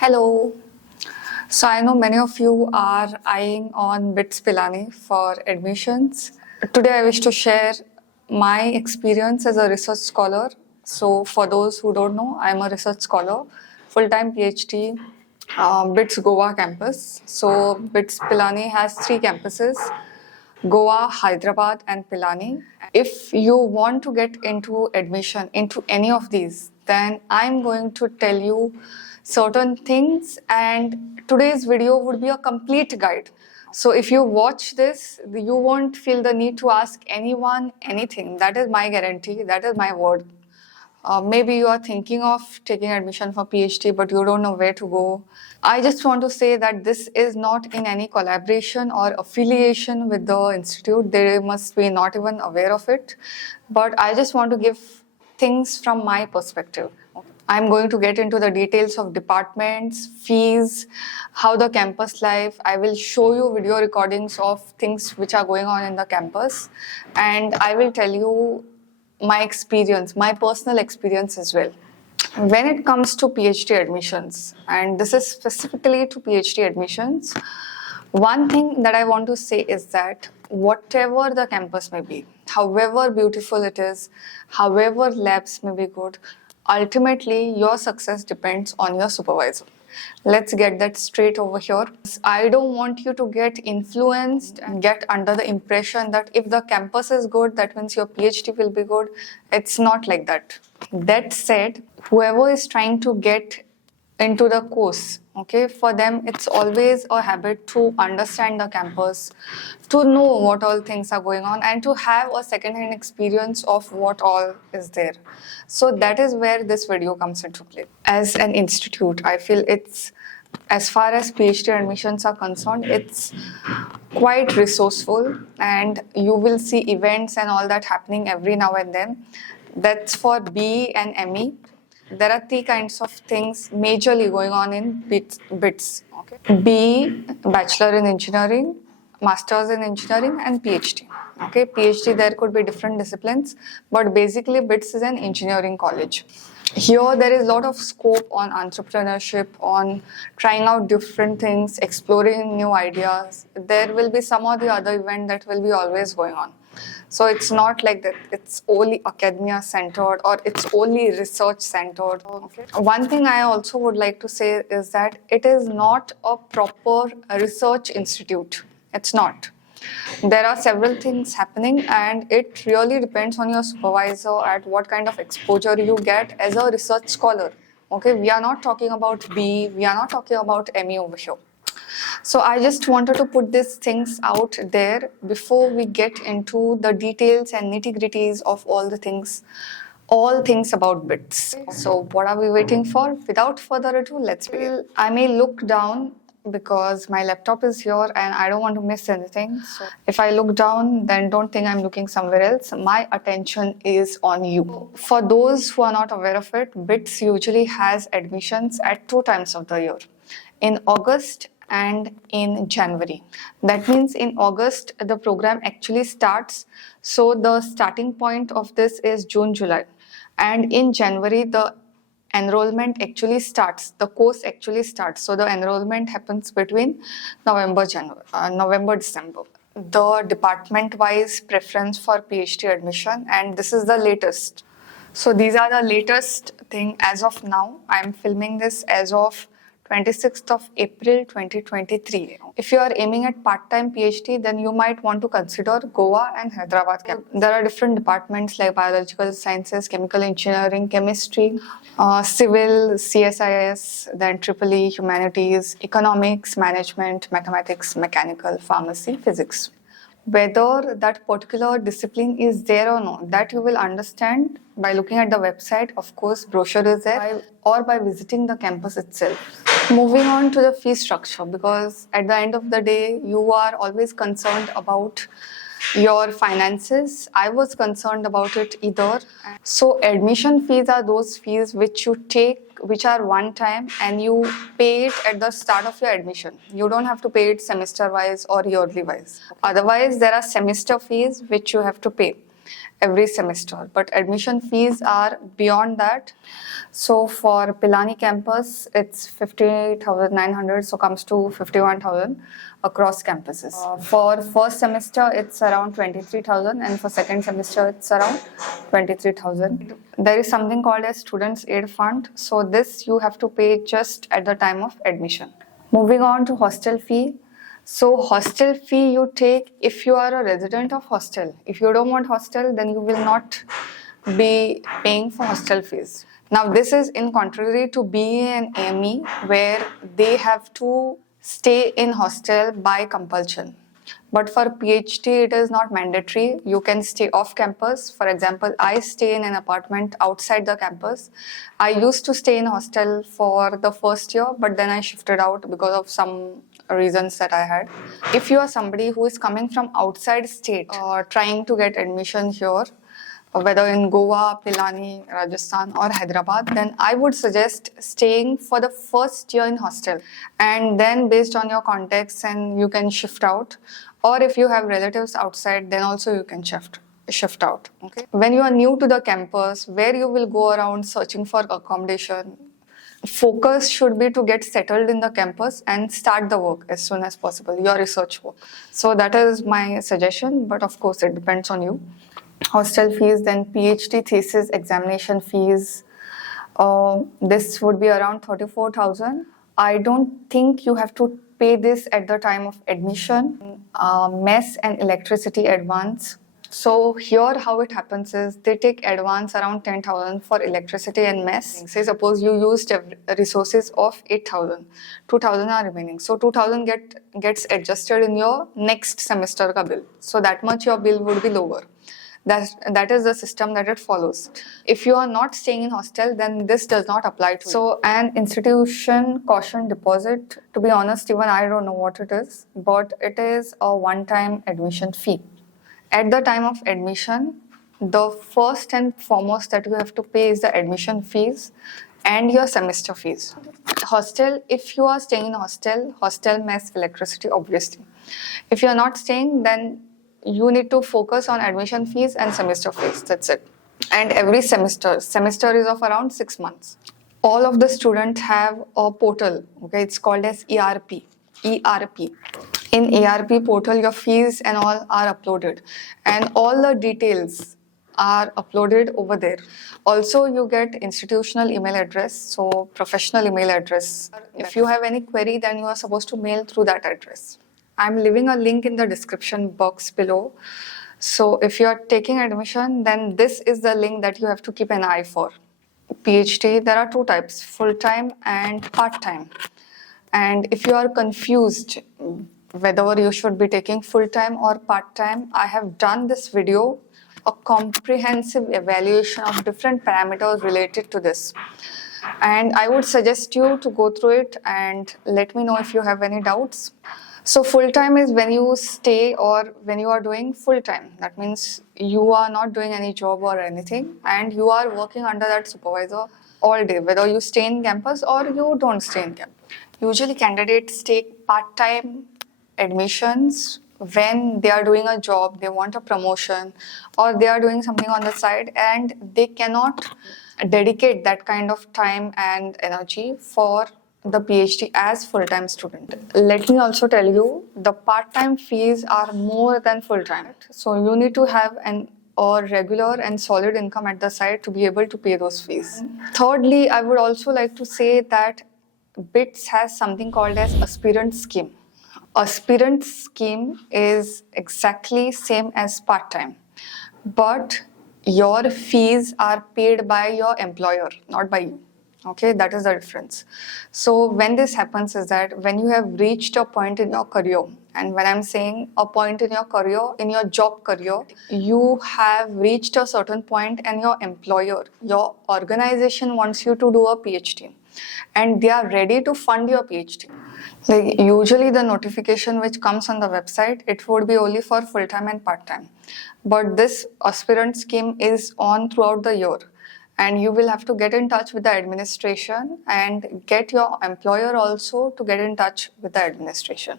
Hello. So I know many of you are eyeing on BITS Pilani for admissions. Today I wish to share my experience as a research scholar. So for those who don't know, I'm a research scholar, full-time PhD, BITS Goa campus. So BITS Pilani has three campuses: Goa, Hyderabad, and Pilani. If you want to get into admission into any of these, then I'm going to tell you certain things, and today's video would be a complete guide. So if you watch this, you won't feel the need to ask anyone anything. That is my guarantee, that is my word. Maybe you are thinking of taking admission for PhD, but you don't know where to go. I just want to say that this is not in any collaboration or affiliation with the institute. They must be not even aware of it. But I just want to give things from my perspective. I'm going to get into the details of departments, fees, how the campus life. I will show you video recordings of things which are going on in the campus, and I will tell you my experience, my personal experience as well. When it comes to PhD admissions, and this is specifically to PhD admissions, one thing that I want to say is that whatever the campus may be, however beautiful it is, however labs may be good, ultimately your success depends on your supervisor. Let's get that straight over here. I don't want you to get influenced and get under the impression that if the campus is good, that means your PhD will be good. It's not like that. That said, whoever is trying to get into the course, okay, for them it's always a habit to understand the campus, to know what all things are going on, and to have a second-hand experience of what all is there. So that is where this video comes into play. As an institute, I feel it's, as far as PhD admissions are concerned, it's quite resourceful, and you will see events and all that happening every now and then. That's for BE and ME. There are three kinds of things majorly going on in BITS. Okay? BE, Bachelor in Engineering, Masters in Engineering, and PhD. Okay, PhD, there could be different disciplines, but basically BITS is an engineering college. Here there is a lot of scope on entrepreneurship, on trying out different things, exploring new ideas. There will be some or the other event that will be always going on. So it's not like that it's only academia centered or it's only research centered. Okay. One thing I also would like to say is that it is not a proper research institute. It's not. There are several things happening, and it really depends on your supervisor at what kind of exposure you get as a research scholar. Okay, we are not talking about B, we are not talking about ME over here. So I just wanted to put these things out there before we get into the details and nitty-gritties of all things about BITS. So what are we waiting for? Without further ado, let's begin. I may look down because my laptop is here and I don't want to miss anything. So if I look down, then don't think I'm looking somewhere else. My attention is on you. For those who are not aware of it, BITS usually has admissions at 2 times of the year, in August and in January. That means in August, the program actually starts. So the starting point of this is June, July. And in January, the enrollment actually starts. The course actually starts. So the enrollment happens between November, December. The department-wise preference for PhD admission, and this is the latest. So these are the latest thing as of now. I'm filming this as of 26th of April 2023. If you are aiming at part-time PhD, then you might want to consider Goa and Hyderabad campus. There are different departments like biological sciences, chemical engineering, chemistry, civil, CSIS, then EEE, humanities, economics, management, mathematics, mechanical, pharmacy, physics. Whether that particular discipline is there or not, that you will understand by looking at the website. Of course, brochure is there, or by visiting the campus itself. Moving on to the fee structure, because at the end of the day, you are always concerned about your finances. I was concerned about it either. So admission fees are those fees which you take, which are one time, and you pay it at the start of your admission. You don't have to pay it semester wise or yearly wise. Otherwise, there are semester fees which you have to pay. every semester. But admission fees are beyond that. So for Pilani campus, it's 50,900, so comes to 51,000 across campuses. For first semester, it's around 23,000, and for second semester, it's around 23,000. There is something called as Students' Aid Fund. So this you have to pay just at the time of admission. Moving on to hostel fee. So hostel fee you take if you are a resident of hostel. If you don't want hostel, then you will not be paying for hostel fees. Now this is in contrary to BA and AME, where they have to stay in hostel by compulsion. But for PhD, it is not mandatory. You can stay off campus. For example, I stay in an apartment outside the campus. I used to stay in hostel for the first year, but then I shifted out because of some reasons that I had. If you are somebody who is coming from outside state or trying to get admission here, whether in Goa, Pilani, Rajasthan or Hyderabad, then I would suggest staying for the first year in hostel, and then based on your context and you can shift out, or if you have relatives outside, then also you can shift out. Okay. When you are new to the campus, where you will go around searching for accommodation, focus should be to get settled in the campus and start the work as soon as possible, your research work. So that is my suggestion, but of course it depends on you. Hostel fees, then PhD thesis examination fees. This would be around 34,000. I don't think you have to pay this at the time of admission. Mess and electricity advance. So here how it happens is they take advance around 10,000 for electricity and mess. Say suppose you used resources of 8,000, 2,000 are remaining. So 2,000 gets adjusted in your next semester ka bill. So that much your bill would be lower. That is the system that it follows. If you are not staying in hostel, then this does not apply to you. So an institution caution deposit, to be honest, even I don't know what it is, but it is a one-time admission fee. At the time of admission, the first and foremost that you have to pay is the admission fees and your semester fees. Hostel, if you are staying in hostel mess, electricity, obviously. If you are not staying, then you need to focus on admission fees and semester fees. That's it. And every semester is of around 6 months. All of the students have a portal. Okay, it's called as ERP. In ERP portal, your fees and all are uploaded, and all the details are uploaded over there. Also, you get institutional email address, so professional email address. If you have any query, then you are supposed to mail through that address. I'm leaving a link in the description box below. So if you are taking admission, then this is the link that you have to keep an eye for. PhD, there are two types, full-time and part-time. And if you are confused whether you should be taking full-time or part-time, I have done this video, a comprehensive evaluation of different parameters related to this. And I would suggest you to go through it and let me know if you have any doubts. So full-time is when you stay or when you are doing full-time. That means you are not doing any job or anything and you are working under that supervisor all day, whether you stay in campus or you don't stay in campus. Usually candidates take part-time admissions when they are doing a job, they want a promotion, or they are doing something on the side and they cannot dedicate that kind of time and energy for the PhD as full-time student. Let me also tell you, the part-time fees are more than full-time. So you need to have a regular and solid income at the side to be able to pay those fees. Thirdly, I would also like to say that BITS has something called as aspirant scheme. Aspirant scheme is exactly same as part-time, but your fees are paid by your employer, not by you. Okay, that is the difference. So when this happens is that when you have reached a point in your career, and when I'm saying a point in your career, in your job career, you have reached a certain point and your employer, your organization wants you to do a PhD and they are ready to fund your PhD. Like usually the notification which comes on the website, it would be only for full-time and part-time. But this aspirant scheme is on throughout the year. And you will have to get in touch with the administration and get your employer also to get in touch with the administration.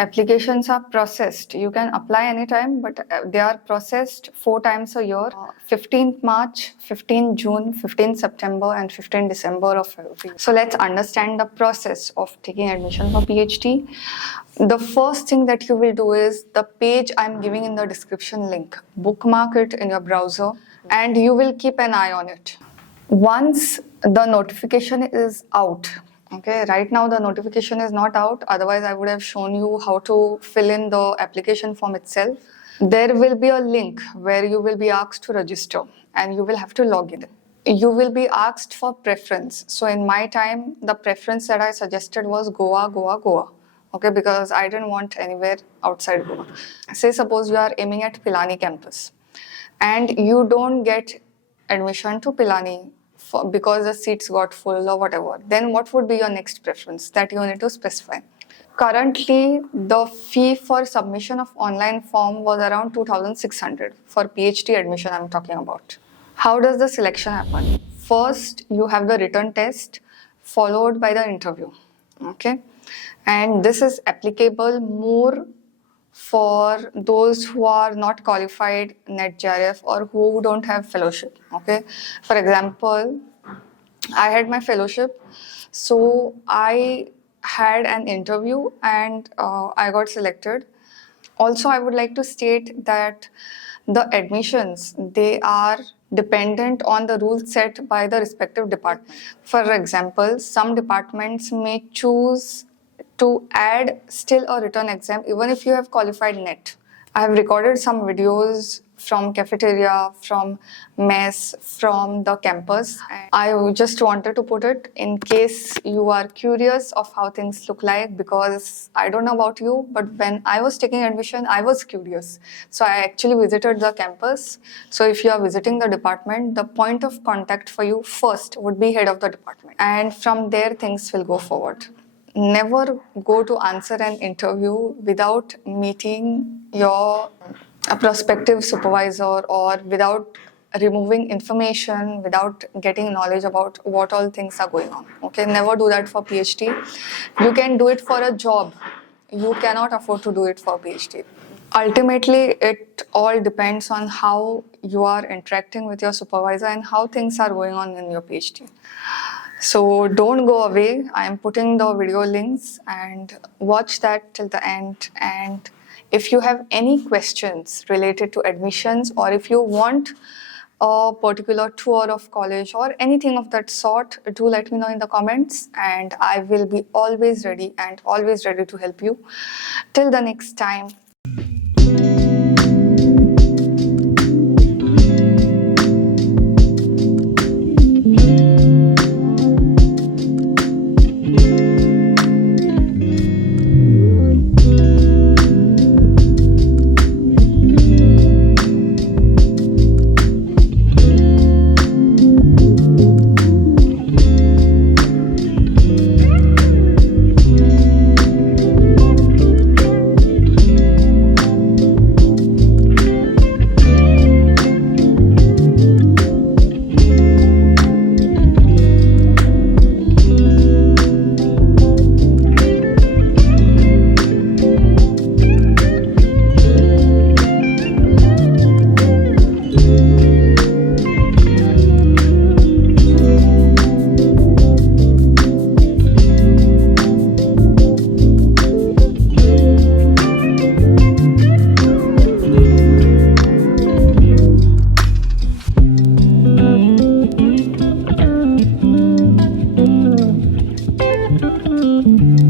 Applications are processed. You can apply anytime, but they are processed 4 times a year. 15th March, 15th June, 15th September, and 15th December of every year. So let's understand the process of taking admission for PhD. The first thing that you will do is the page I'm giving in the description link. Bookmark it in your browser and you will keep an eye on it. Once the notification is out, okay, right now the notification is not out, otherwise I would have shown you how to fill in the application form itself. There will be a link where you will be asked to register and you will have to log in. You will be asked for preference. So in my time, the preference that I suggested was Goa, Goa, Goa. Okay, because I didn't want anywhere outside Goa. Say suppose you are aiming at Pilani campus and you don't get admission to Pilani because the seats got full or whatever, then what would be your next preference that you need to specify? Currently, the fee for submission of online form was around 2,600 for PhD admission I'm talking about. How does the selection happen? First, you have the written test followed by the interview, okay? And this is applicable more for those who are not qualified NET JRF or who don't have fellowship, okay? For example, I had my fellowship, so I had an interview and I got selected. Also, I would like to state that the admissions, they are dependent on the rules set by the respective department. For example, some departments may choose to add still a written exam even if you have qualified NET. I have recorded some videos from cafeteria, from mess, from the campus. I just wanted to put it in case you are curious of how things look like, because I don't know about you, but when I was taking admission, I was curious. So I actually visited the campus. So if you are visiting the department, the point of contact for you first would be head of the department. And from there, things will go forward. Never go to answer an interview without meeting your prospective supervisor or without removing information, without getting knowledge about what all things are going on. Okay, never do that for PhD. You can do it for a job. You cannot afford to do it for PhD. Ultimately, it all depends on how you are interacting with your supervisor and how things are going on in your PhD. So don't go away. I am putting the video links and watch that till the end. And if you have any questions related to admissions, or if you want a particular tour of college or anything of that sort, do let me know in the comments and I will be always ready to help you. Till the next time. Thank you.